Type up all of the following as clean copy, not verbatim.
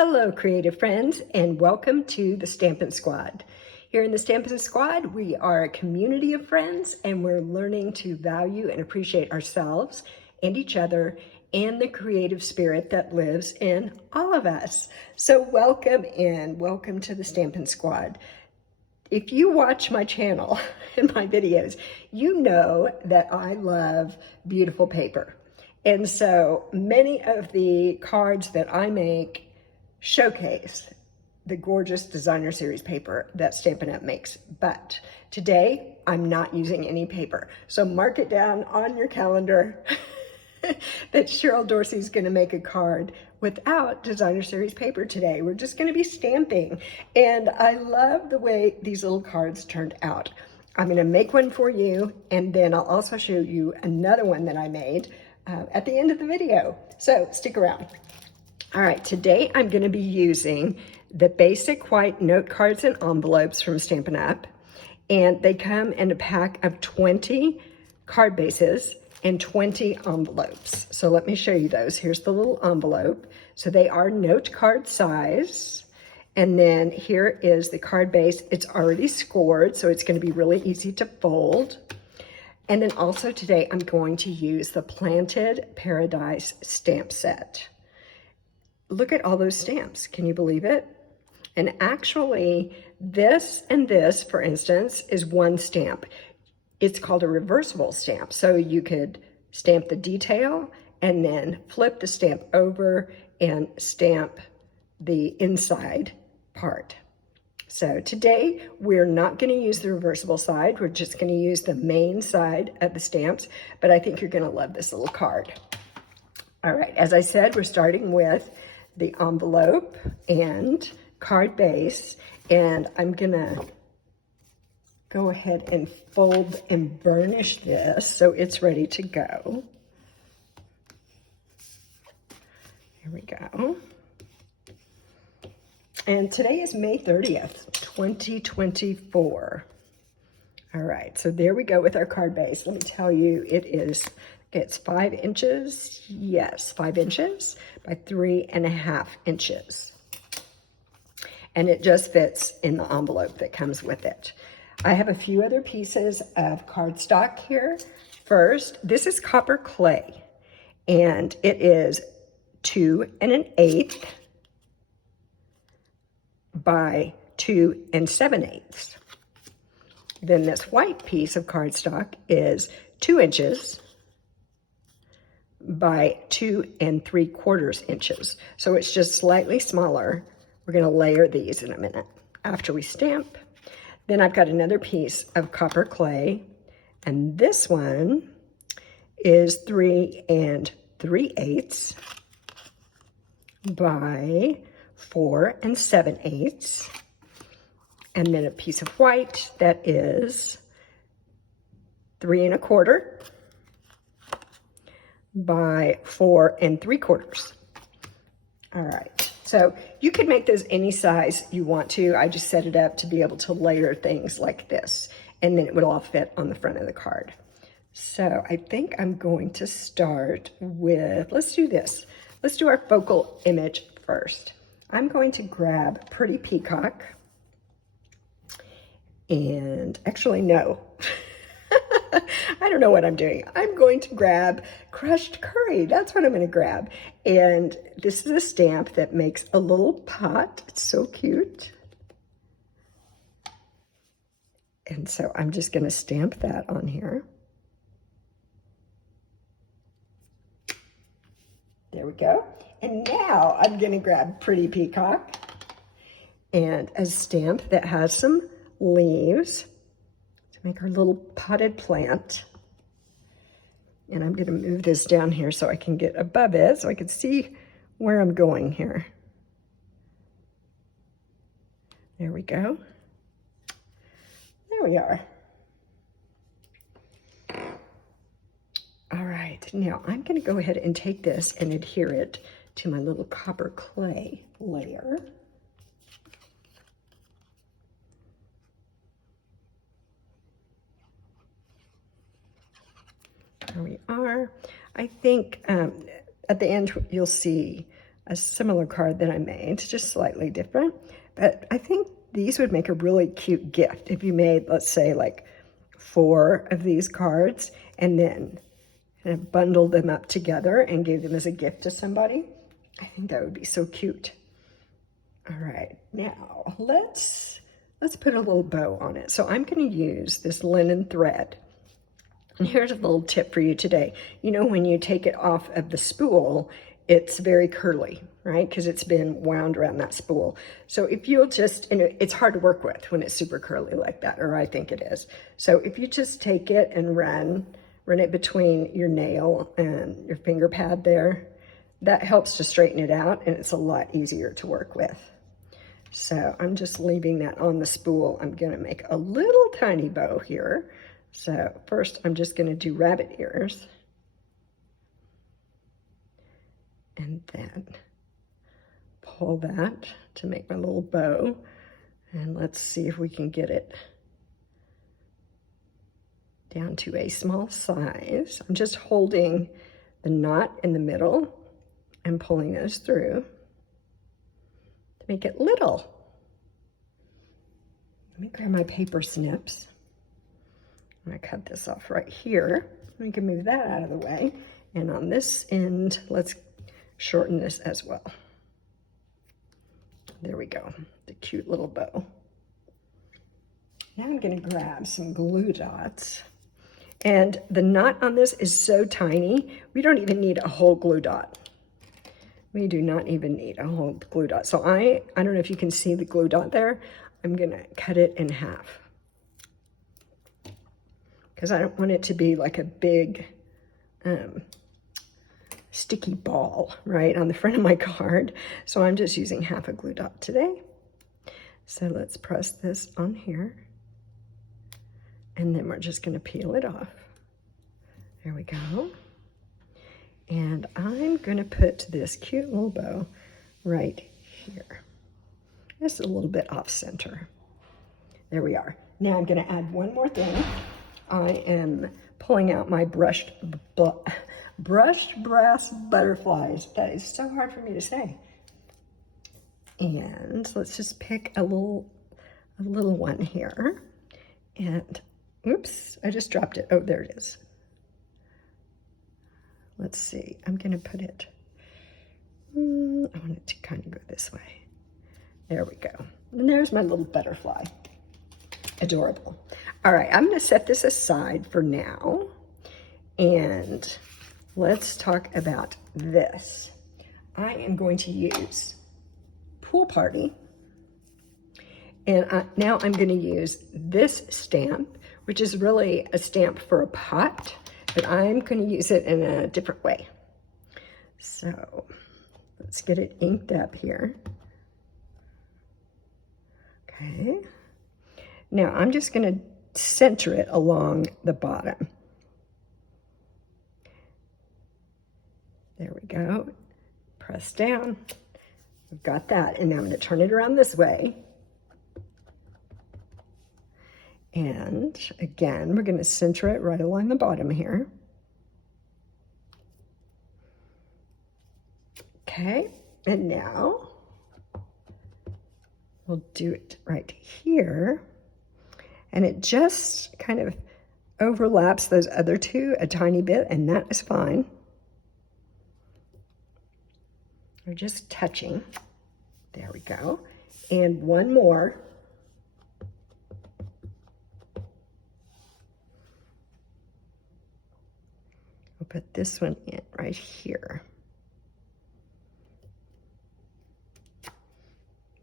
Hello, creative friends, and welcome to the Stampin' Squad. Here in the Stampin' Squad, we are a community of friends, and we're learning to value and appreciate ourselves and each other and the creative spirit that lives in all of us. So welcome in, welcome to the Stampin' Squad. If you watch my channel and my videos, you know that I love beautiful paper. And so many of the cards that I make showcase the gorgeous designer series paper that Stampin' Up makes. But today, I'm not using any paper. So mark it down on your calendar that Cheryl Dorsey's gonna make a card without designer series paper today. We're just gonna be stamping. And I love the way these little cards turned out. I'm gonna make one for you, and then I'll also show you another one that I made at the end of the video. So stick around. All right, today I'm gonna be using the basic white note cards and envelopes from Stampin' Up. And they come in a pack of 20 card bases and 20 envelopes. So let me show you those. Here's the little envelope. So they are note card size. And then here is the card base. It's already scored, so it's gonna be really easy to fold. And then also today, I'm going to use the Planted Paradise stamp set. Look at all those stamps. Can you believe it? And actually, this and this, for instance, is one stamp. It's called a reversible stamp. So you could stamp the detail and then flip the stamp over and stamp the inside part. So today, we're not gonna use the reversible side. We're just gonna use the main side of the stamps, but I think you're gonna love this little card. All right, as I said, we're starting with the envelope and card base, and I'm gonna go ahead and fold and burnish this so it's ready to go. Here we go. And today is May 30th, 2024. All right, so there we go with our card base. Let me tell you, it's 5 inches, yes, 5 inches by 3.5 inches. And it just fits in the envelope that comes with it. I have a few other pieces of cardstock here. First, this is copper clay, and it is 2 1/8 by 2 7/8. Then this white piece of cardstock is 2 inches by 2 3/4 inches. So it's just slightly smaller. We're gonna layer these in a minute after we stamp. Then I've got another piece of copper clay, and this one is 3 3/8 by 4 7/8. And then a piece of white that is 3 1/4 by 4 3/4. All right, so you can make those any size you want to. I just set it up to be able to layer things like this, and then it would all fit on the front of the card. So I think I'm going to start with, let's do this. Let's do our focal image first. I'm going to grab Pretty Peacock, and actually no. I don't know what I'm doing. I'm going to grab Crushed Curry. That's what I'm going to grab. And this is a stamp that makes a little pot. It's so cute. And so I'm just going to stamp that on here. There we go. And now I'm going to grab Pretty Peacock and a stamp that has some leaves to make our little potted plant. And I'm gonna move this down here so I can get above it so I can see where I'm going here. There we go. There we are. All right, now I'm gonna go ahead and take this and adhere it to my little copper clay layer. There we are. I think at the end you'll see a similar card that I made. It's just slightly different, but I think these would make a really cute gift if you made, let's say, like 4 of these cards and then kind of bundled them up together and gave them as a gift to somebody. I think that would be so cute. All right, now let's put a little bow on it. So I'm going to use this linen thread. And here's a little tip for you today. You know, when you take it off of the spool, it's very curly, right? Because it's been wound around that spool. So if you'll just, and it's hard to work with when it's super curly like that, or I think it is. So if you just take it and run it between your nail and your finger pad there, that helps to straighten it out, and it's a lot easier to work with. So I'm just leaving that on the spool. I'm gonna make a little tiny bow here. So first I'm just gonna do rabbit ears. And then pull that to make my little bow. And let's see if we can get it down to a small size. I'm just holding the knot in the middle and pulling those through to make it little. Let me grab my paper snips. I'm gonna cut this off right here. We can move that out of the way. And on this end, let's shorten this as well. There we go, the cute little bow. Now I'm gonna grab some glue dots. And the knot on this is so tiny, we don't even need a whole glue dot. We do not even need a whole glue dot. So I don't know if you can see the glue dot there. I'm gonna cut it in half, because I don't want it to be like a big sticky ball right on the front of my card. So I'm just using half a glue dot today. So let's press this on here, and then we're just gonna peel it off. There we go. And I'm gonna put this cute little bow right here. Just a little bit off center. There we are. Now I'm gonna add one more thing. I am pulling out my brushed brass butterflies. That is so hard for me to say. And let's just pick a little one here. And oops, I just dropped it. Oh, there it is. Let's see, I'm gonna put it, I want it to kind of go this way. There we go. And there's my little butterfly. Adorable. All right, I'm gonna set this aside for now, and let's talk about this. I am going to use Pool Party, and now I'm gonna use this stamp, which is really a stamp for a pot, but I'm going to use it in a different way. So let's get it inked up here. Okay. Now I'm just going to center it along the bottom. There we go. Press down. We've got that. And now I'm going to turn it around this way. And again, we're going to center it right along the bottom here. Okay, and now we'll do it right here. And it just kind of overlaps those other two a tiny bit, and that is fine. We're just touching. There we go. And one more. Put this one in right here.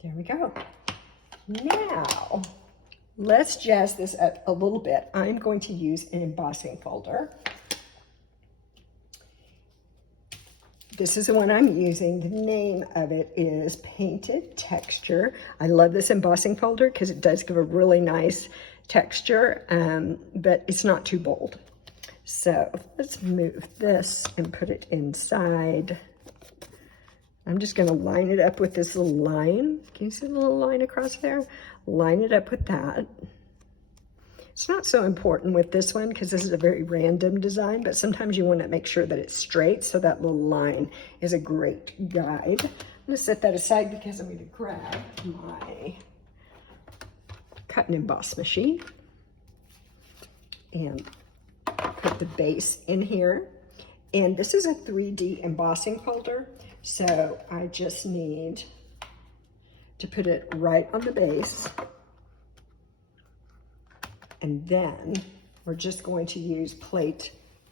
There we go. Now, let's jazz this up a little bit. I'm going to use an embossing folder. This is the one I'm using. The name of it is Painted Texture. I love this embossing folder because it does give a really nice texture, but it's not too bold. So let's move this and put it inside. I'm just going to line it up with this little line. Can you see the little line across there? Line it up with that. It's not so important with this one because this is a very random design, but sometimes you want to make sure that it's straight, so that little line is a great guide. I'm going to set that aside because I'm going to grab my cut and emboss machine and put the base in here. And this is a 3D embossing folder, so I just need to put it right on the base. And then we're just going to use plate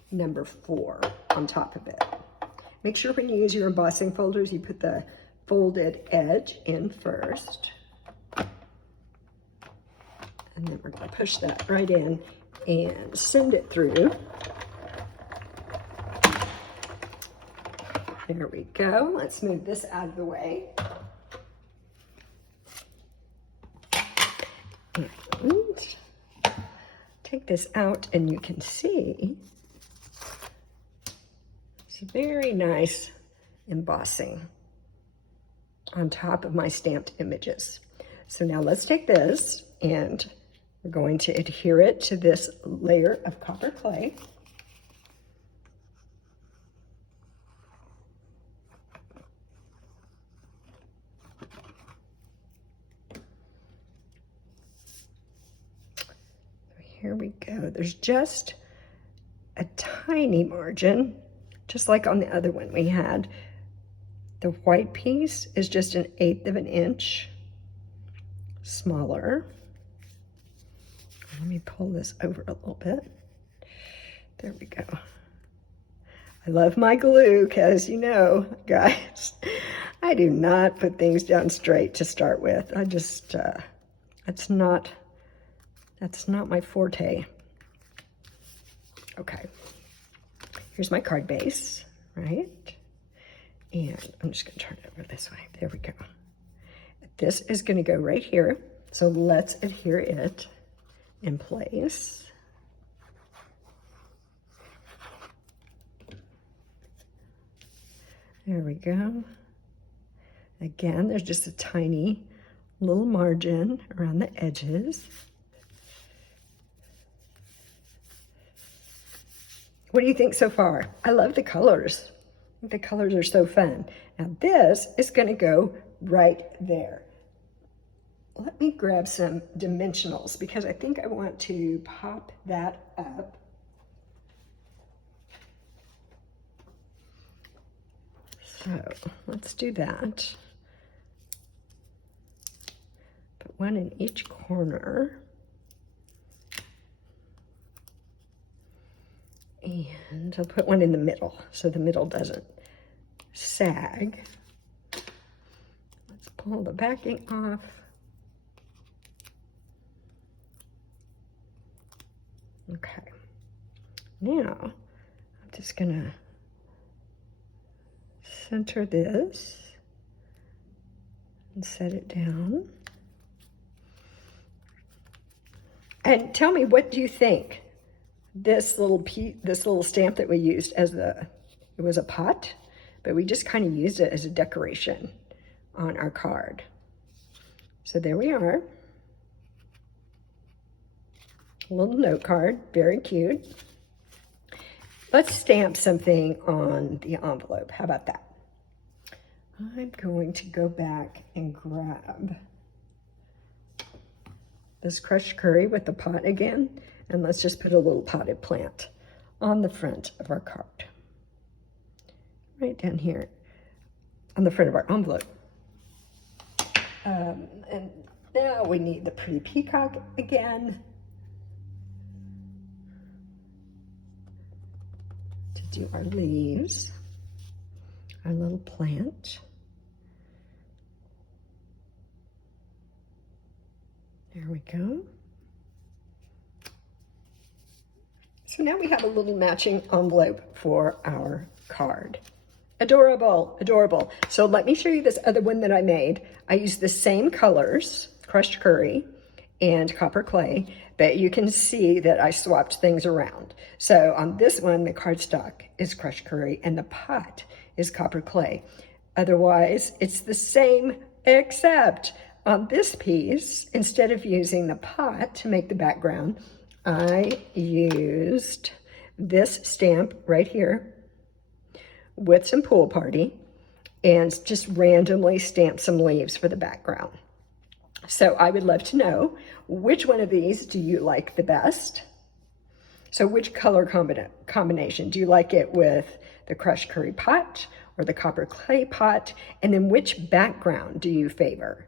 number 4 on top of it. Make sure when you use your embossing folders, you put the folded edge in first. And then we're going to push that right in and send it through. There we go. Let's move this out of the way. And take this out, and you can see it's very nice embossing on top of my stamped images. So now let's take this, and we're going to adhere it to this layer of copper clay. Here we go. There's just a tiny margin, just like on the other one we had. The white piece is just 1/8 of an inch smaller. Let me pull this over a little bit. There we go. I love my glue because, you know, guys, I do not put things down straight to start with. I just, that's not my forte. Okay, here's my card base, right? And I'm just gonna turn it over this way. There we go. This is gonna go right here. So let's adhere it in place. There we go. Again, there's just a tiny little margin around the edges. What do you think so far? I love the colors. I think the colors are so fun. Now this is gonna go right there. Let me grab some dimensionals because I think I want to pop that up. So let's do that. Put one in each corner. And I'll put one in the middle so the middle doesn't sag. Let's pull the backing off. Okay. Now, I'm just gonna center this and set it down. And tell me, what do you think? This little stamp that we used it was a pot, but we just kind of used it as a decoration on our card. So there we are. A little note card, very cute. Let's stamp something on the envelope. How about that? I'm going to go back and grab this crushed curry with the pot again. And let's just put a little potted plant on the front of our card. Right down here on the front of our envelope. And now we need the pretty peacock again to do our leaves, our little plant. There we go. So now we have a little matching envelope for our card. Adorable, adorable. So let me show you this other one that I made. I used the same colors, crushed curry and copper clay, but you can see that I swapped things around. So on this one, the cardstock is crushed curry and the pot is copper clay. Otherwise, it's the same, except on this piece, instead of using the pot to make the background, I used this stamp right here with some Pool Party and just randomly stamped some leaves for the background. So I would love to know, which one of these do you like the best? So which color combination? Do you like it with the crushed curry pot or the copper clay pot? And then which background do you favor?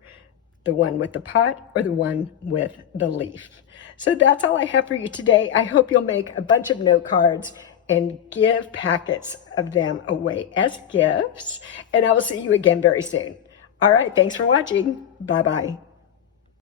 The one with the pot or the one with the leaf? So that's all I have for you today. I hope you'll make a bunch of note cards and give packets of them away as gifts. And I will see you again very soon. All right, thanks for watching. Bye-bye.